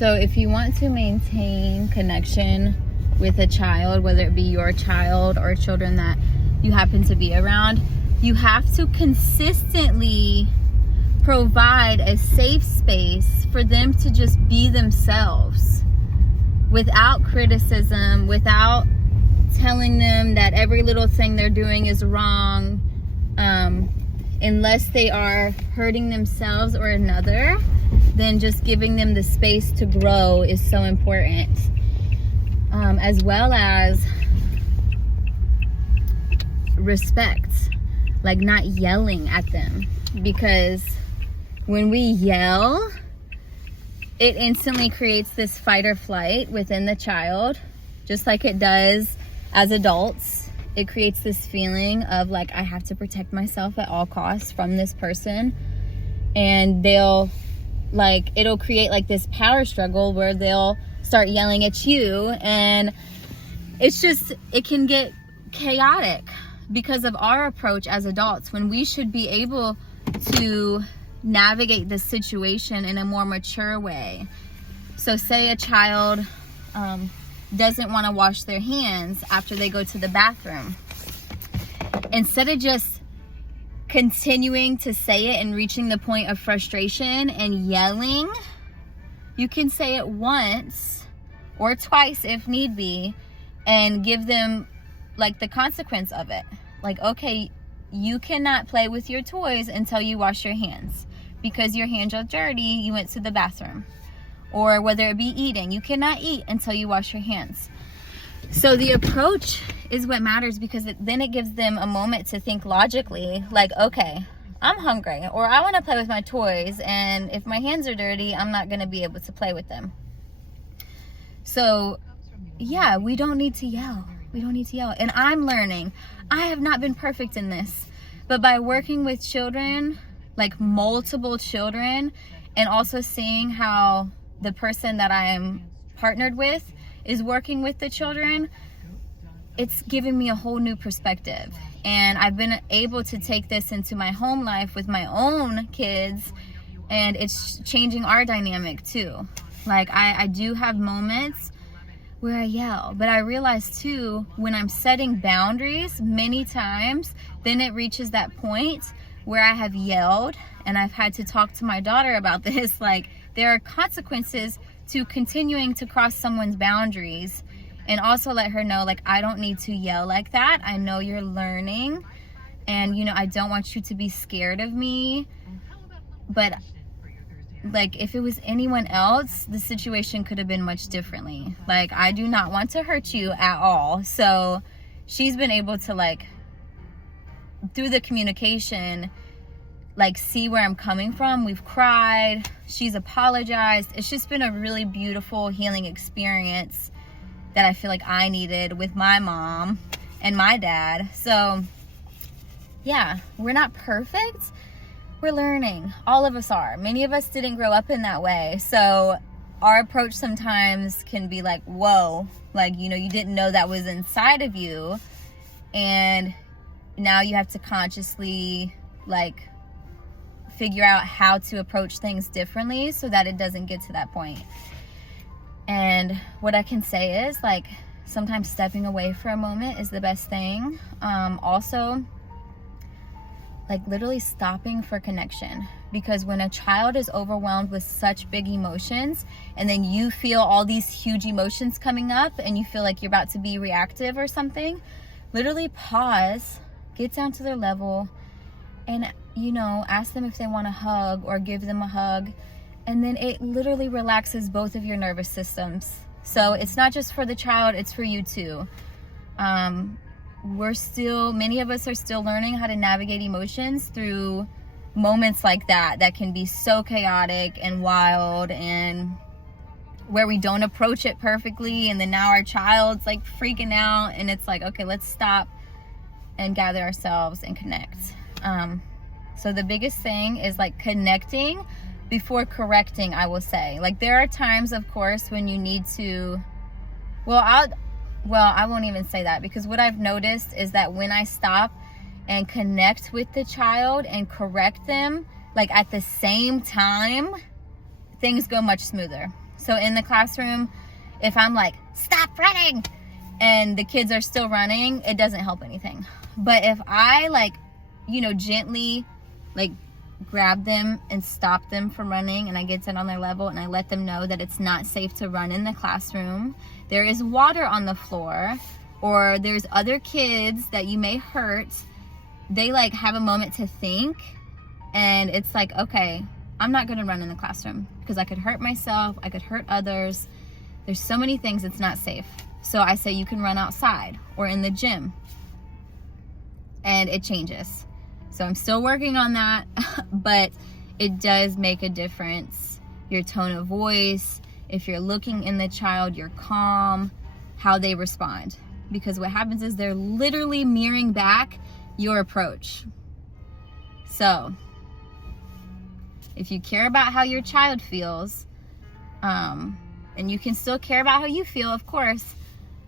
So if you want to maintain connection with a child, whether it be your child or children that you happen to be around, you have to consistently provide a safe space for them to just be themselves without criticism, without telling them that every little thing they're doing is wrong, unless they are hurting themselves or another. Then just giving them the space to grow is so important, as well as respect, like not yelling at them, because when we yell, it instantly creates this fight or flight within the child, just like it does as adults. It creates this feeling of like, I have to protect myself at all costs from this person, and it'll create like this power struggle where they'll start yelling at you, and it can get chaotic because of our approach as adults, when we should be able to navigate this situation in a more mature way. So say a child doesn't want to wash their hands after they go to the bathroom. Instead of just continuing to say it and reaching the point of frustration and yelling, you can say it once or twice if need be, and give them like the consequence of it. Like, okay, you cannot play with your toys until you wash your hands, because your hands are dirty, you went to the bathroom. Or whether it be eating, you cannot eat until you wash your hands. So the approach is what matters, because then it gives them a moment to think logically, like, okay, I'm hungry, or I want to play with my toys, and if my hands are dirty, I'm not going to be able to play with them. So yeah, we don't need to yell. We don't need to yell. And I'm learning. I have not been perfect in this, but by working with children, like multiple children, and also seeing how the person that I am partnered with is working with the children, it's giving me a whole new perspective. And I've been able to take this into my home life with my own kids, and it's changing our dynamic too. Like I do have moments where I yell, but I realize too, when I'm setting boundaries many times, then it reaches that point where I have yelled, and I've had to talk to my daughter about this. Like, there are consequences to continuing to cross someone's boundaries, and also let her know, like, I don't need to yell like that. I know you're learning, and I don't want you to be scared of me. But like, if it was anyone else, the situation could have been much differently. Like, I do not want to hurt you at all. So she's been able to, like, through the communication, like, see where I'm coming from. We've cried, she's apologized. It's just been a really beautiful healing experience that I feel like I needed with my mom and my dad. So yeah, we're not perfect. We're learning. All of us are. Many of us didn't grow up in that way. So our approach sometimes can be like, whoa, like, you didn't know that was inside of you. And now you have to consciously, like, figure out how to approach things differently so that it doesn't get to that point. And what I can say is, like, sometimes stepping away for a moment is the best thing. Also, like, literally stopping for connection, because when a child is overwhelmed with such big emotions, and then you feel all these huge emotions coming up, and you feel like you're about to be reactive or something, literally pause, get down to their level, and ask them if they want a hug, or give them a hug. And then it literally relaxes both of your nervous systems. So it's not just for the child, it's for you too. Many of us are still learning how to navigate emotions through moments like that can be so chaotic and wild, and where we don't approach it perfectly, and then now our child's like freaking out, and it's like, okay, let's stop and gather ourselves and connect. So the biggest thing is, like, connecting before correcting, I will say. Like, there are times, of course, when you need to, I won't even say that, because what I've noticed is that when I stop and connect with the child and correct them, like, at the same time, things go much smoother. So in the classroom, if I'm like, stop running, and the kids are still running, it doesn't help anything. But if I like, you know, gently like grab them and stop them from running, and I get it on their level, and I let them know that it's not safe to run in the classroom, there is water on the floor, or there's other kids that you may hurt, they like have a moment to think, and it's like, okay, I'm not gonna run in the classroom because I could hurt myself, I could hurt others. There's so many things it's not safe. So I say you can run outside or in the gym, and it changes. So I'm still working on that, but it does make a difference. Your tone of voice, if you're looking in the child, you're calm, how they respond. Because what happens is they're literally mirroring back your approach. So if you care about how your child feels, and you can still care about how you feel, of course,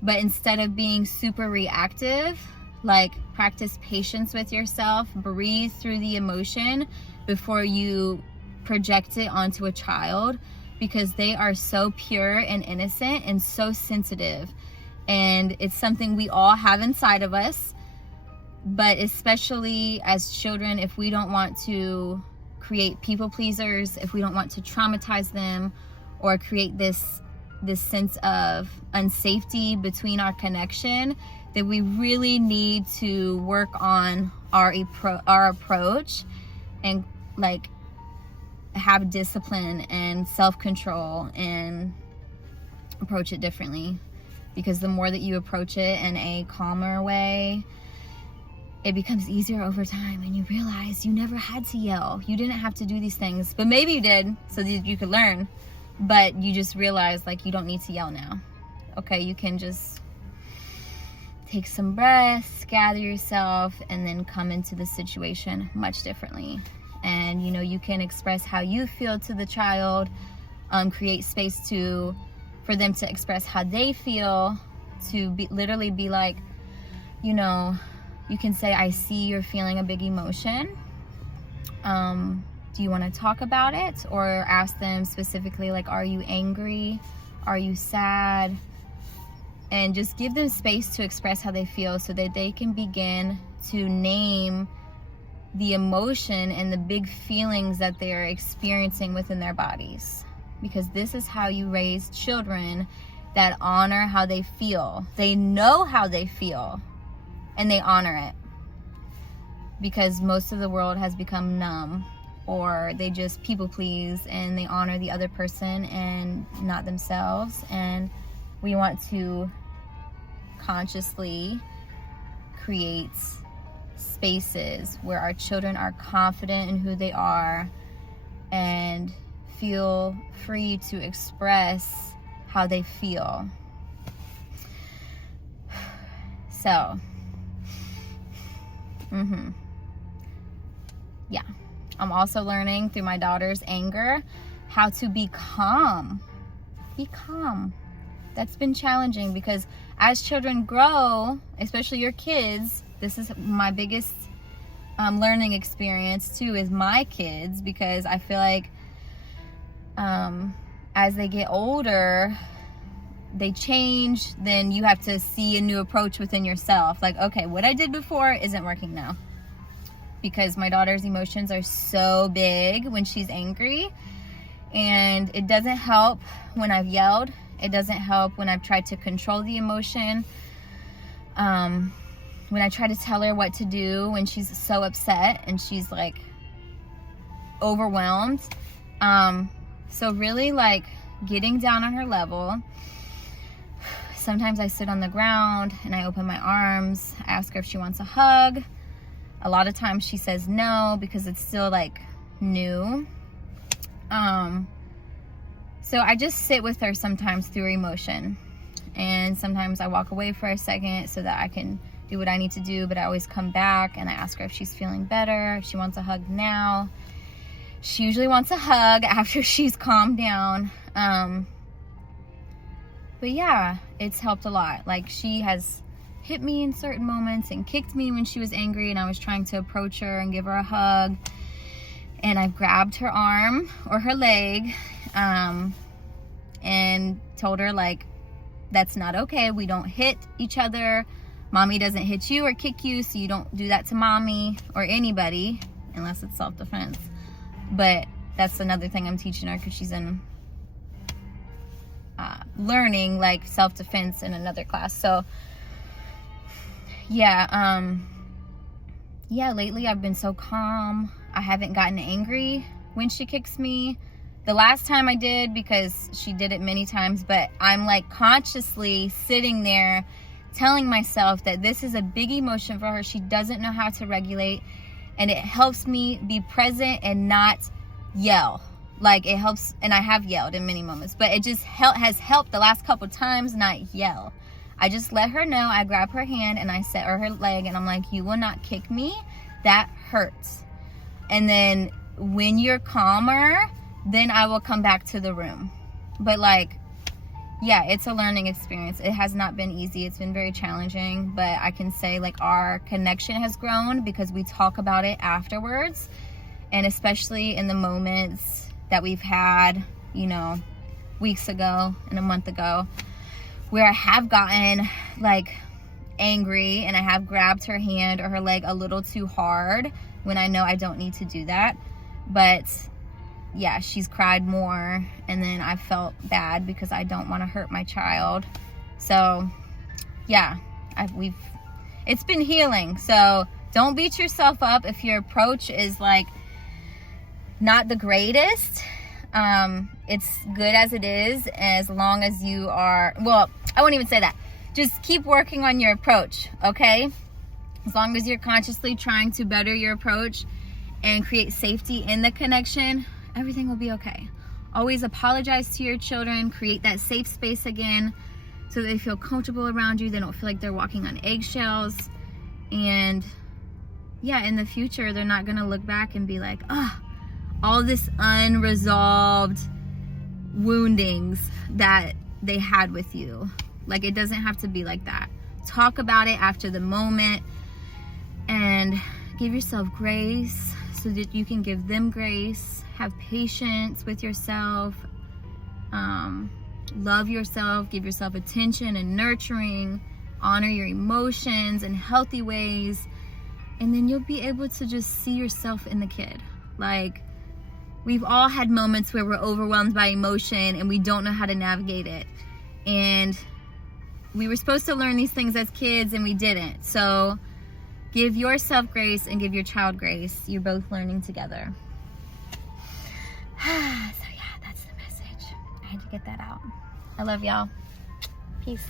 but instead of being super reactive, like practice patience with yourself, breathe through the emotion before you project it onto a child, because they are so pure and innocent and so sensitive. And it's something we all have inside of us, but especially as children, if we don't want to create people pleasers, if we don't want to traumatize them or create this sense of unsafety between our connection, that we really need to work on our approach and like have discipline and self-control and approach it differently. Because the more that you approach it in a calmer way, it becomes easier over time, and you realize you never had to yell. You didn't have to do these things, but maybe you did so that you could learn. But you just realize like you don't need to yell now. Okay, you can just take some breaths, gather yourself, and then come into the situation much differently. And you know, you can express how you feel to the child, create space for them to express how they feel, to literally be like, you know, you can say, I see you're feeling a big emotion. Do you want to talk about it? Or ask them specifically, like, are you angry? Are you sad? And just give them space to express how they feel so that they can begin to name the emotion and the big feelings that they're experiencing within their bodies. Because this is how you raise children that honor how they feel. They know how they feel, and they honor it. Because most of the world has become numb, or they just people please and they honor the other person and not themselves. And we want to consciously create spaces where our children are confident in who they are and feel free to express how they feel. So, yeah. I'm also learning through my daughter's anger how to be calm. Be calm. That's been challenging because as children grow, especially your kids, this is my biggest learning experience too, is my kids, because I feel like as they get older, they change, then you have to see a new approach within yourself. Like, okay, what I did before isn't working now. Because my daughter's emotions are so big when she's angry, and it doesn't help when I've yelled. It doesn't help when I've tried to control the emotion. When I try to tell her what to do when she's so upset and she's like overwhelmed. So really like getting down on her level. Sometimes I sit on the ground and I open my arms. I ask her if she wants a hug. A lot of times she says no because it's still like new. So I just sit with her sometimes through emotion. And sometimes I walk away for a second so that I can do what I need to do, but I always come back and I ask her if she's feeling better, if she wants a hug now. She usually wants a hug after she's calmed down. But yeah, it's helped a lot. Like, she has hit me in certain moments and kicked me when she was angry and I was trying to approach her and give her a hug. And I've grabbed her arm or her leg, and told her, like, that's not okay. We don't hit each other. Mommy doesn't hit you or kick you, so you don't do that to mommy or anybody unless it's self-defense. But that's another thing I'm teaching her, because she's in learning like self-defense in another class. So yeah, lately I've been so calm. I haven't gotten angry when she kicks me. The last time I did, because she did it many times, but I'm like consciously sitting there telling myself that this is a big emotion for her. She doesn't know how to regulate, and it helps me be present and not yell. Like, it helps, and I have yelled in many moments, but it just has helped the last couple times not yell. I just let her know. I grab her hand and I set her leg, and I'm like, you will not kick me. That hurts. And then when you're calmer, then I will come back to the room. But like, yeah, it's a learning experience. It has not been easy. It's been very challenging, but I can say like our connection has grown because we talk about it afterwards. And especially in the moments that we've had, you know, weeks ago and a month ago, where I have gotten like angry and I have grabbed her hand or her leg a little too hard when I know I don't need to do that. But yeah, she's cried more, and then I felt bad because I don't want to hurt my child. So yeah, it's been healing. So don't beat yourself up if your approach is like not the greatest. It's good as it is, as long as you are, well, I won't even say that. Just keep working on your approach, okay? As long as you're consciously trying to better your approach and create safety in the connection, everything will be okay. Always apologize to your children. Create that safe space again so they feel comfortable around you. They don't feel like they're walking on eggshells. And yeah, in the future, they're not gonna look back and be like, oh, all this unresolved woundings that they had with you. Like, it doesn't have to be like that. Talk about it after the moment and give yourself grace so that you can give them grace. Have patience with yourself. Love yourself. Give yourself attention and nurturing. Honor your emotions in healthy ways. And then you'll be able to just see yourself in the kid. Like, we've all had moments where we're overwhelmed by emotion and we don't know how to navigate it. And we were supposed to learn these things as kids and we didn't. So give yourself grace and give your child grace. You're both learning together. So yeah, that's the message. I had to get that out. I love y'all. Peace.